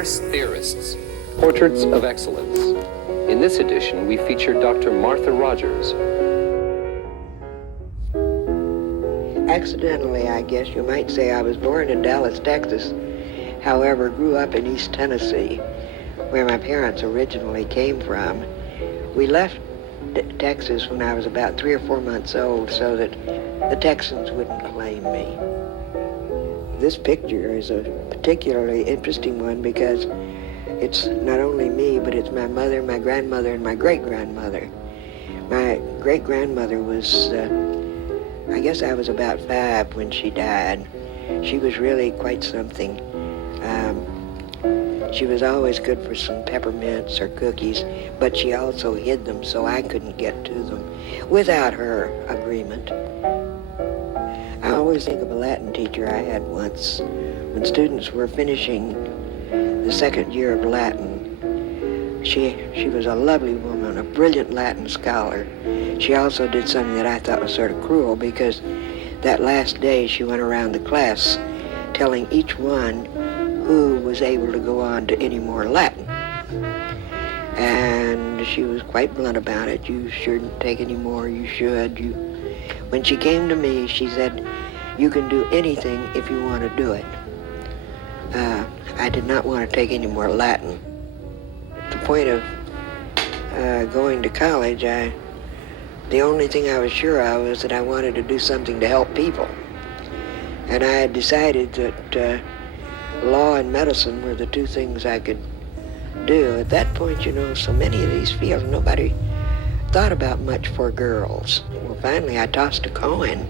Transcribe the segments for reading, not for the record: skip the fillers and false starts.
Nurse Theorists, Portraits of Excellence. In this edition, we feature Dr. Martha Rogers. Accidentally, I guess you might say, I was born in Dallas, Texas. However, grew up in East Tennessee, where my parents originally came from. We left Texas when I was about 3 or 4 months old so that the Texans wouldn't claim me. This picture is a particularly interesting one because it's not only me, but it's my mother, my grandmother, and my great-grandmother. My great-grandmother was, I guess I was about 5 when she died. She was really quite something. She was always good for some peppermints or cookies, but she also hid them so I couldn't get to them without her agreement. I always think of a Latin teacher I had once. When students were finishing the second year of Latin, she was a lovely woman, a brilliant Latin scholar. She also did something that I thought was sort of cruel because that last day she went around the class telling each one who was able to go on to any more Latin. And she was quite blunt about it. You shouldn't take any more, you should. When she came to me, she said, you can do anything if you want to do it. I did not want to take any more Latin. At the point of going to college, the only thing I was sure of was that I wanted to do something to help people. And I had decided that law and medicine were the two things I could do. At that point, so many of these fields, nobody thought about much for girls. Well, finally, I tossed a coin,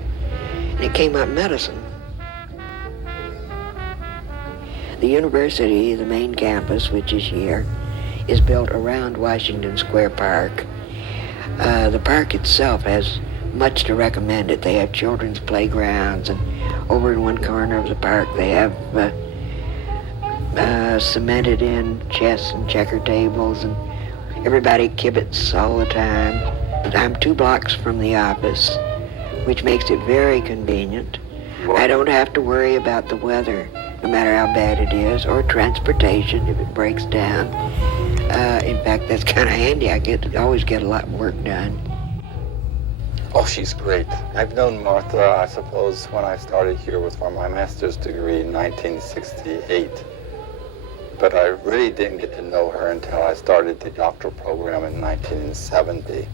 and it came up medicine. The university, the main campus, which is here, is built around Washington Square Park. The park itself has much to recommend it. They have children's playgrounds, and over in one corner of the park, they have cemented in chess and checker tables, and everybody kibitz all the time. I'm 2 blocks from the office, which makes it very convenient. I don't have to worry about the weather, no matter how bad it is, or transportation if it breaks down. In fact, that's kind of handy. I always get a lot of work done. Oh, she's great. I've known Martha, I suppose, when I started here for my master's degree in 1968. But I really didn't get to know her until I started the doctoral program in 1970,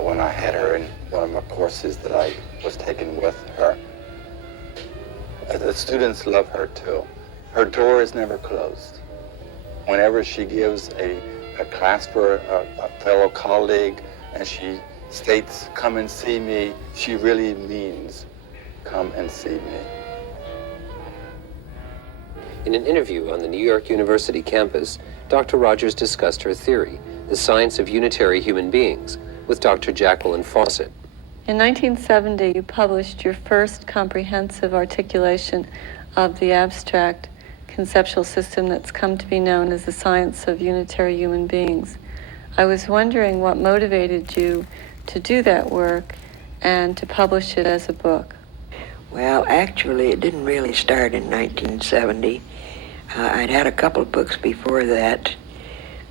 when I had her in one of my courses that I was taking with her. The students love her too. Her door is never closed. Whenever she gives a class for a fellow colleague and she states, come and see me, she really means, come and see me. In an interview on the New York University campus, Dr. Rogers discussed her theory, the science of unitary human beings, with Dr. Jacqueline Fawcett. In 1970, you published your first comprehensive articulation of the abstract conceptual system that's come to be known as the science of unitary human beings. I was wondering what motivated you to do that work and to publish it as a book. Well, actually, it didn't really start in 1970. I'd had a couple of books before that,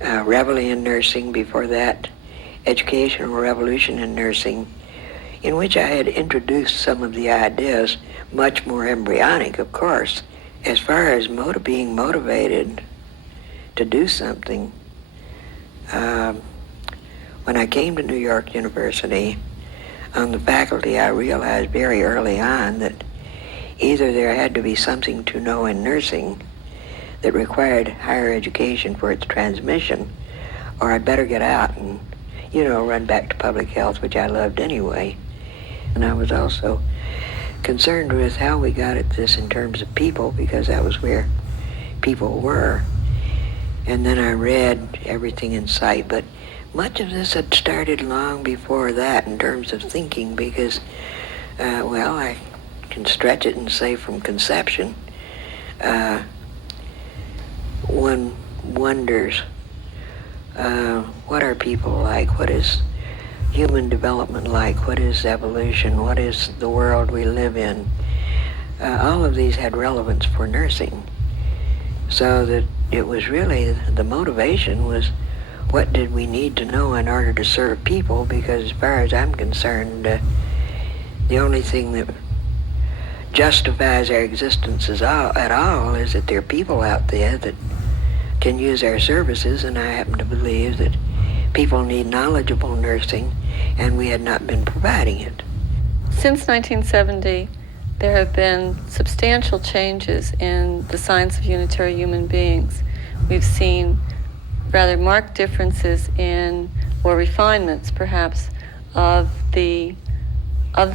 Reveille in Nursing, before that, Educational Revolution in Nursing, in which I had introduced some of the ideas, much more embryonic, of course. As far as being motivated to do something, when I came to New York University, on the faculty, I realized very early on that either there had to be something to know in nursing that required higher education for its transmission, or I'd better get out and, run back to public health, which I loved anyway. And I was also concerned with how we got at this in terms of people, because that was where people were. And then I read everything in sight, but much of this had started long before that in terms of thinking, because, I can stretch it and say from conception, one wonders, what are people like? What is human development like? What is evolution? What is the world we live in? All of these had relevance for nursing. So that it was really the motivation was what did we need to know in order to serve people, because as far as I'm concerned, the only thing that justifies our existence at all is that there are people out there that can use our services, and I happen to believe that people need knowledgeable nursing, and we had not been providing it. Since 1970, there have been substantial changes in the science of unitary human beings. We've seen rather marked differences in, or refinements perhaps, of the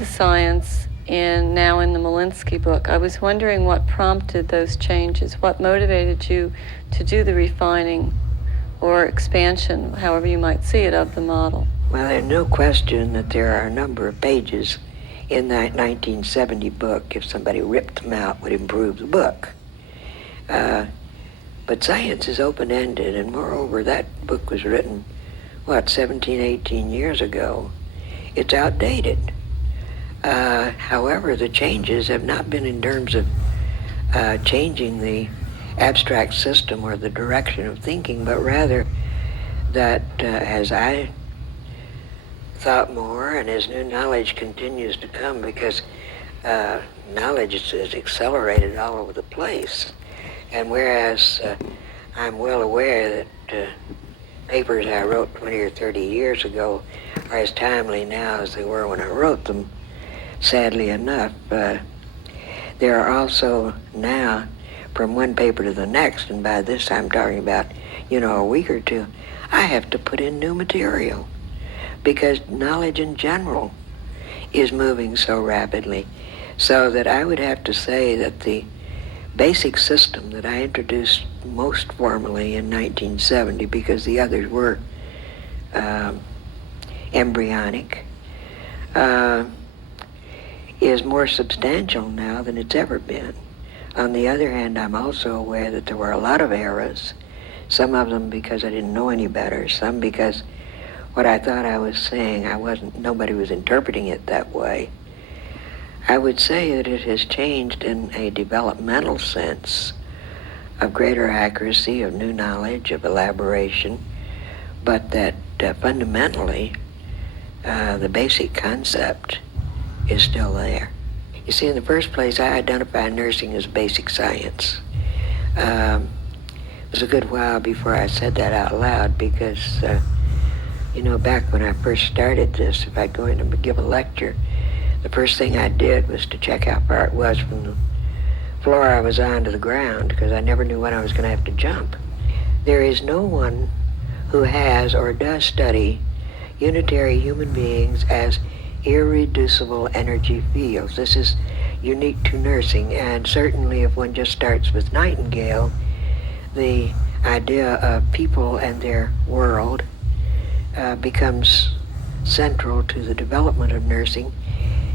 science now in the Malinsky book. I was wondering what prompted those changes, what motivated you to do the refining or expansion, however you might see it, of the model. Well, there's no question that there are a number of pages in that 1970 book, if somebody ripped them out, would improve the book. But science is open-ended, and moreover, that book was written, 17, 18 years ago. It's outdated. However, the changes have not been in terms of changing the abstract system or the direction of thinking, but rather that as I thought more and as new knowledge continues to come, because knowledge is accelerated all over the place. And whereas I'm well aware that papers I wrote 20 or 30 years ago are as timely now as they were when I wrote them, sadly enough, there are also now, from one paper to the next, and by this I'm talking about, a week or two, I have to put in new material because knowledge in general is moving so rapidly, so that I would have to say that the basic system that I introduced most formally in 1970, because the others were embryonic, is more substantial now than it's ever been. On the other hand, I'm also aware that there were a lot of errors, some of them because I didn't know any better, some because what I thought I was saying, nobody was interpreting it that way. I would say that it has changed in a developmental sense of greater accuracy, of new knowledge, of elaboration, but that fundamentally the basic concept is still there. You see, in the first place, I identify nursing as basic science. It was a good while before I said that out loud because, back when I first started this, if I'd go in and give a lecture, the first thing I did was to check how far it was from the floor I was on to the ground, because I never knew when I was going to have to jump. There is no one who has or does study unitary human beings as irreducible energy fields. This is unique to nursing, and certainly if one just starts with Nightingale, the idea of people and their world becomes central to the development of nursing.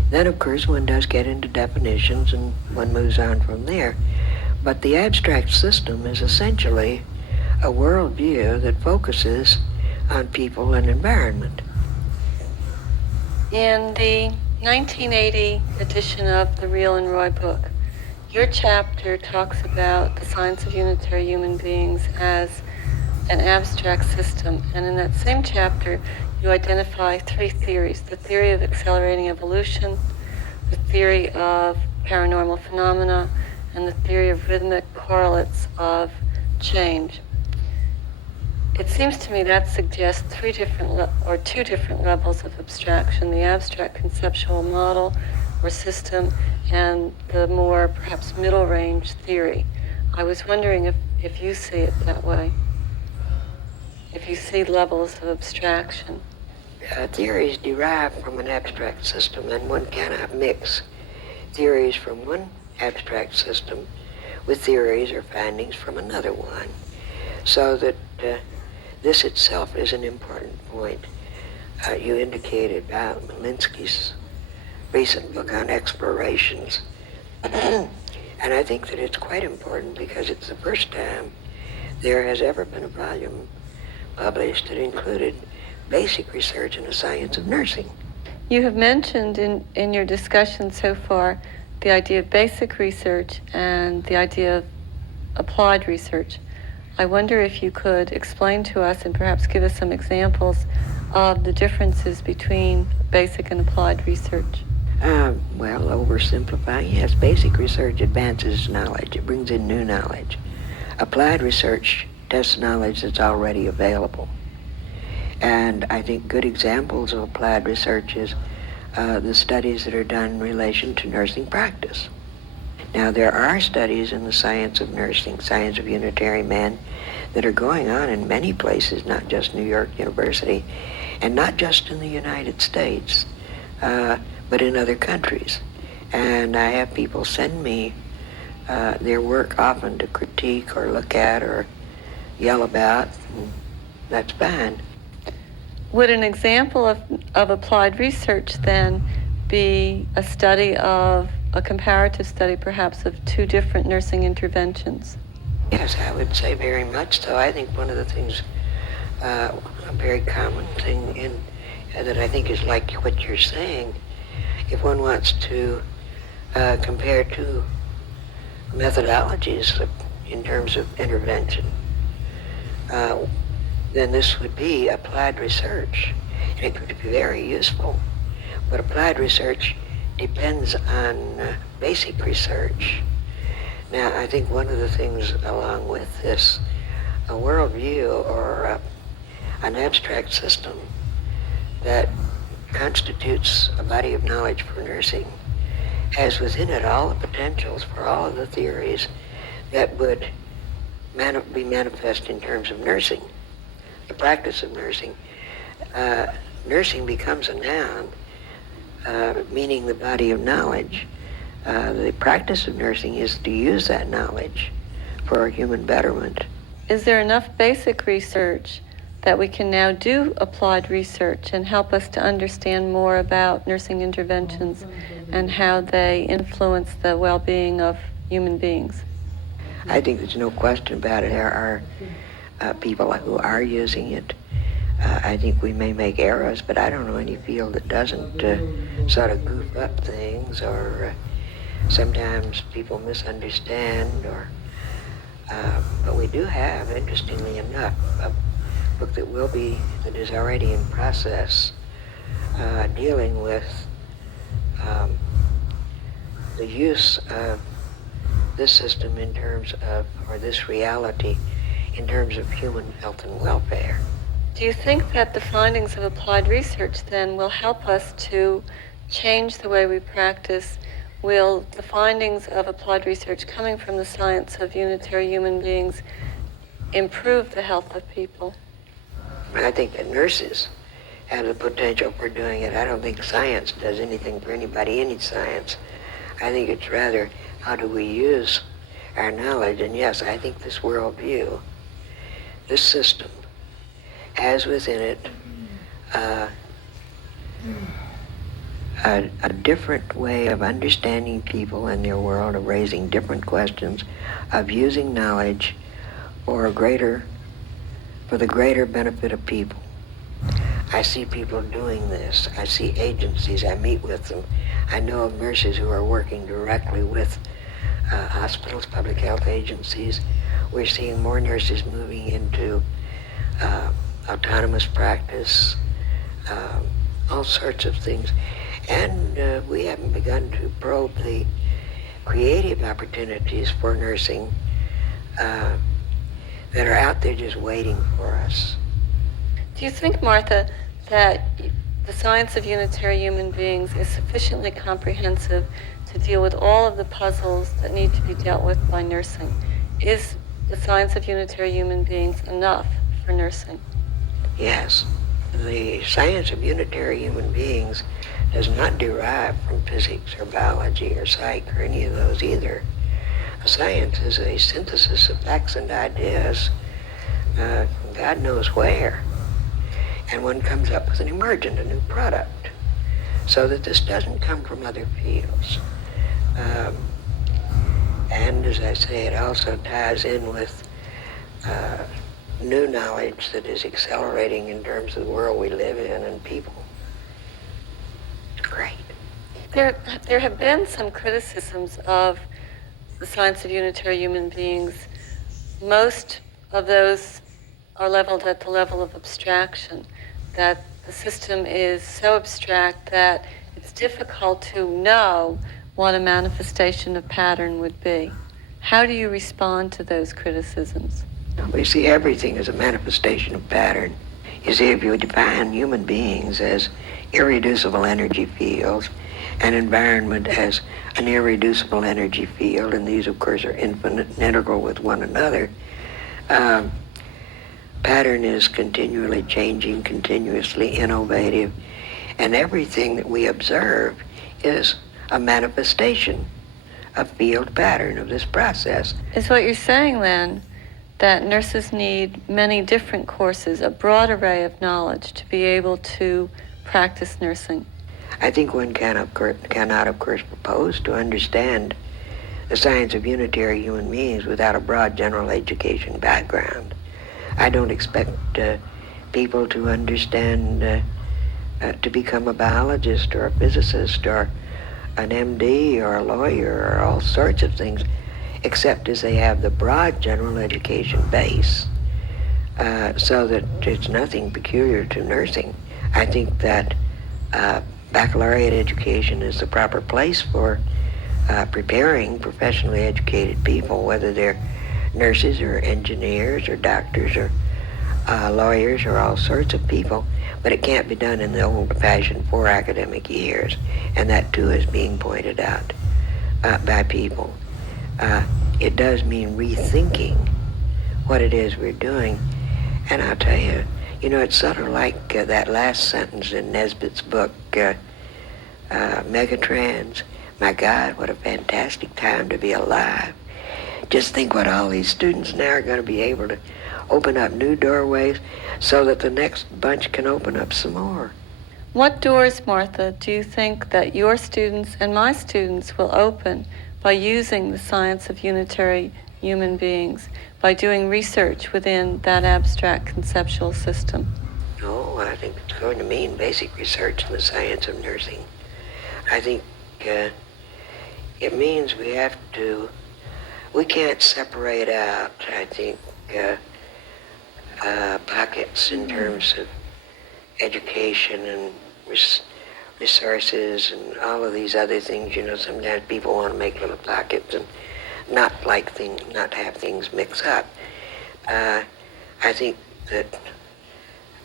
Then, of course, one does get into definitions and one moves on from there. But the abstract system is essentially a worldview that focuses on people and environment. In the 1980 edition of the Reel and Roy book, your chapter talks about the science of unitary human beings as an abstract system. And in that same chapter, you identify three theories: the theory of accelerating evolution, the theory of paranormal phenomena, and the theory of rhythmic correlates of change. It seems to me that suggests two different levels of abstraction: the abstract conceptual model or system, and the more perhaps middle range theory. I was wondering if you see it that way, if you see levels of abstraction. Theories derive from an abstract system, and one cannot mix theories from one abstract system with theories or findings from another one. So that this itself is an important point. You indicated about Malinsky's recent book on explorations. And I think that it's quite important because it's the first time there has ever been a volume published that included basic research in the science of nursing. You have mentioned in your discussion so far the idea of basic research and the idea of applied research. I wonder if you could explain to us and perhaps give us some examples of the differences between basic and applied research. Well, oversimplifying, yes, basic research advances knowledge. It brings in new knowledge. Applied research tests knowledge that's already available. And I think good examples of applied research is the studies that are done in relation to nursing practice. Now, there are studies in the science of nursing, science of unitary man, that are going on in many places, not just New York University, and not just in the United States, but in other countries. And I have people send me their work often to critique or look at or yell about, and that's fine. Would an example of applied research then be a study of, a comparative study perhaps, of two different nursing interventions? Yes, I would say very much so. I think one of the things, a very common thing that I think is like what you're saying, if one wants to compare two methodologies in terms of intervention, then this would be applied research, and it could be very useful. But applied research depends on basic research. Now, I think one of the things along with this, a worldview or an abstract system that constitutes a body of knowledge for nursing has within it all the potentials for all of the theories that would be manifest in terms of nursing, the practice of nursing. Nursing becomes a noun, meaning the body of knowledge. The practice of nursing is to use that knowledge for our human betterment. Is there enough basic research that we can now do applied research and help us to understand more about nursing interventions and how they influence the well-being of human beings? I think there's no question about it. There are people who are using it. I think we may make errors, but I don't know any field that doesn't sort of goof up things, or sometimes people misunderstand, but we do have, interestingly enough, a book that is already in process, dealing with the use of this system in terms of, or this reality in terms of human health and welfare. Do you think that the findings of applied research then will help us to change the way we practice? Will the findings of applied research coming from the science of unitary human beings improve the health of people? I think that nurses have the potential for doing it. I don't think science does anything for anybody, any science. I think it's rather how do we use our knowledge. And yes, I think this worldview, this system, has within it a different way of understanding people and their world, of raising different questions, of using knowledge for the greater benefit of people. I see people doing this. I see agencies. I meet with them. I know of nurses who are working directly with hospitals, public health agencies. We're seeing more nurses moving into autonomous practice, all sorts of things. And we haven't begun to probe the creative opportunities for nursing that are out there just waiting for us. Do you think, Martha, that the science of unitary human beings is sufficiently comprehensive to deal with all of the puzzles that need to be dealt with by nursing? Is the science of unitary human beings enough for nursing? Yes. The science of unitary human beings does not derive from physics or biology or psych or any of those either. Science is a synthesis of facts and ideas, God knows where. And one comes up with an emergent, a new product, so that this doesn't come from other fields. And as I say, it also ties in with new knowledge that is accelerating in terms of the world we live in and people. It's great. There have been some criticisms of the science of unitary human beings, most of those are leveled at the level of abstraction, that the system is so abstract that it's difficult to know what a manifestation of pattern would be. How do you respond to those criticisms? We see everything as a manifestation of pattern. You see, if you define human beings as irreducible energy fields, and environment as an irreducible energy field, and these, of course, are infinite and integral with one another, pattern is continually changing, continuously innovative, and everything that we observe is a manifestation of field pattern of this process. Is what you're saying then that nurses need many different courses, a broad array of knowledge to be able to practice nursing? I think one cannot, of course, propose to understand the science of unitary human beings without a broad general education background. I don't expect people to understand, to become a biologist or a physicist or an MD or a lawyer or all sorts of things, except as they have the broad general education base, so that it's nothing peculiar to nursing. I think that baccalaureate education is the proper place for preparing professionally educated people, whether they're nurses or engineers or doctors or lawyers or all sorts of people, but it can't be done in the old-fashioned 4 academic years, and that too is being pointed out by people. It does mean rethinking what it is we're doing, and I'll tell you, it's sort of like that last sentence in Nesbitt's book, Megatrends. My God, what a fantastic time to be alive. Just think what all these students now are going to be able to open up new doorways so that the next bunch can open up some more. What doors, Martha, do you think that your students and my students will open by using the science of unitary human beings, by doing research within that abstract conceptual system? Oh, I think it's going to mean basic research in the science of nursing. I think it means we can't separate out, I think, pockets in terms of education and resources and all of these other things. Sometimes people want to make little pockets and not have things mix up. I think that,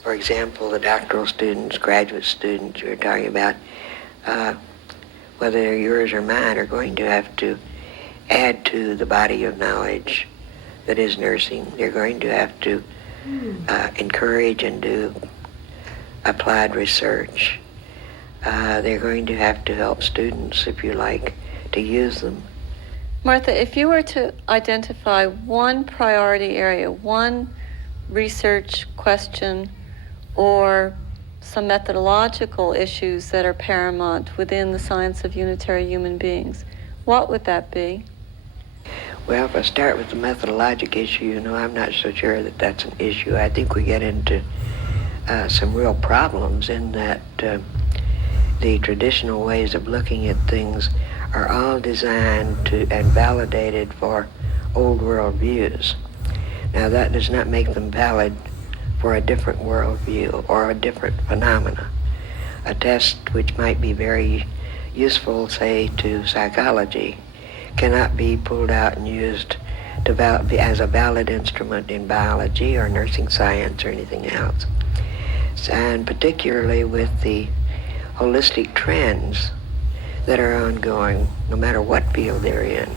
for example, the doctoral students, graduate students you're talking about, whether they're yours or mine, are going to have to add to the body of knowledge that is nursing. They're going to have to encourage and do applied research. They're going to have to help students, if you like, to use them. Martha, if you were to identify one priority area, one research question, or some methodological issues that are paramount within the science of unitary human beings, what would that be? Well, if I start with the methodologic issue, I'm not so sure that that's an issue. I think we get into some real problems in that the traditional ways of looking at things are all designed to and validated for old world views. Now, that does not make them valid for a different worldview or a different phenomena. A test which might be very useful, say, to psychology, cannot be pulled out and used as a valid instrument in biology or nursing science or anything else. And particularly with the holistic trends that are ongoing, no matter what field they're in,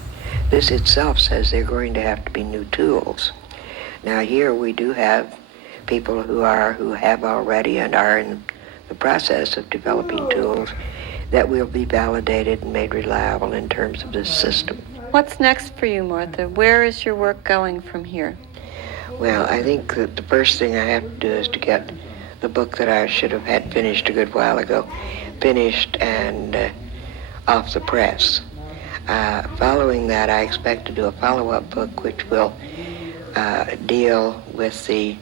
this itself says they're going to have to be new tools. Now, here we do have people who have already and are in the process of developing tools that will be validated and made reliable in terms of this system. What's next for you, Martha? Where is your work going from here? Well, I think that the first thing I have to do is to get the book that I should have had finished a good while ago, finished and off the press. Following that, I expect to do a follow-up book which will deal with the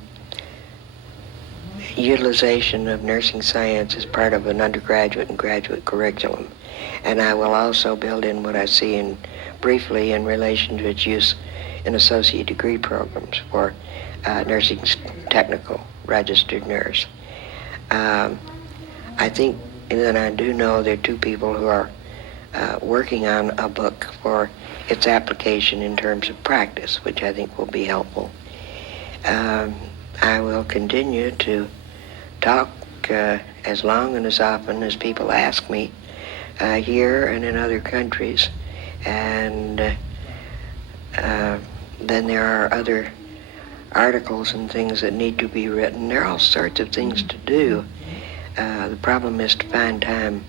utilization of nursing science as part of an undergraduate and graduate curriculum. And I will also build in what I see briefly in relation to its use and associate degree programs for nursing technical registered nurse. I think, and then I do know there are two people who are working on a book for its application in terms of practice, which I think will be helpful. I will continue to talk as long and as often as people ask me here and in other countries. And then there are other articles and things that need to be written. There are all sorts of things to do. The problem is to find time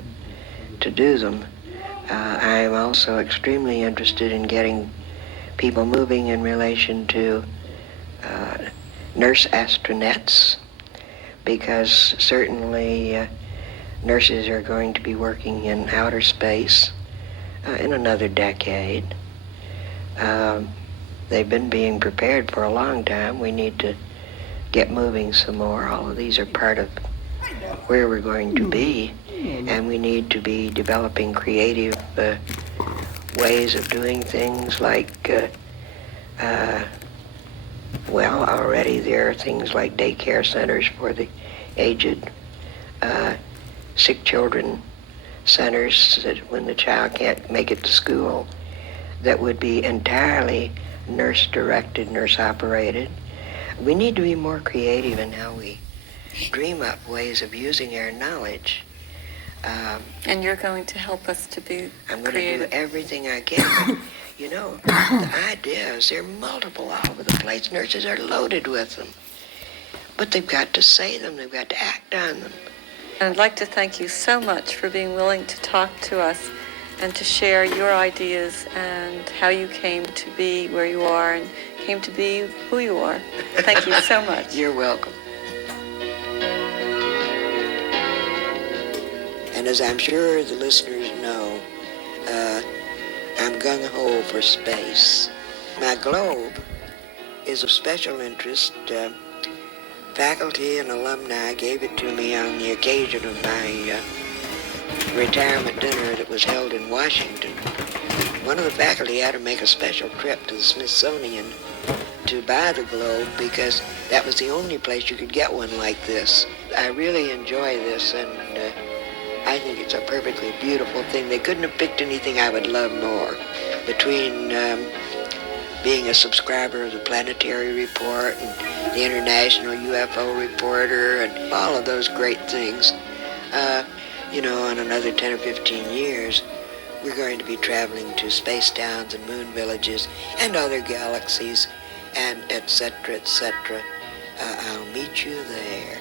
to do them. I am also extremely interested in getting people moving in relation to nurse astronauts, because certainly nurses are going to be working in outer space in another decade. They've been being prepared for a long time. We need to get moving some more. All of these are part of where we're going to be, and we need to be developing creative ways of doing things like, well, already there are things like daycare centers for the aged, sick children centers that when the child can't make it to school, that would be entirely nurse-directed, nurse-operated. We need to be more creative in how we dream up ways of using our knowledge. And you're going to help us to be I'm going creative. to do everything I can. You know, the ideas, they're multiple all over the place. Nurses are loaded with them. But they've got to say them. They've got to act on them. And I'd like to thank you so much for being willing to talk to us and to share your ideas and how you came to be where you are and came to be who you are. Thank you so much. You're welcome. And as I'm sure the listeners know, I'm gung-ho for space. My globe is of special interest. Faculty and alumni gave it to me on the occasion of my retirement dinner that was held in Washington. One of the faculty had to make a special trip to the Smithsonian to buy the globe because that was the only place you could get one like this. I really enjoy this, and I think it's a perfectly beautiful thing. They couldn't have picked anything I would love more. Between being a subscriber of the Planetary Report and the International UFO Reporter and all of those great things, you know, in another 10 or 15 years, we're going to be traveling to space towns and moon villages and other galaxies and et cetera, et cetera. I'll meet you there.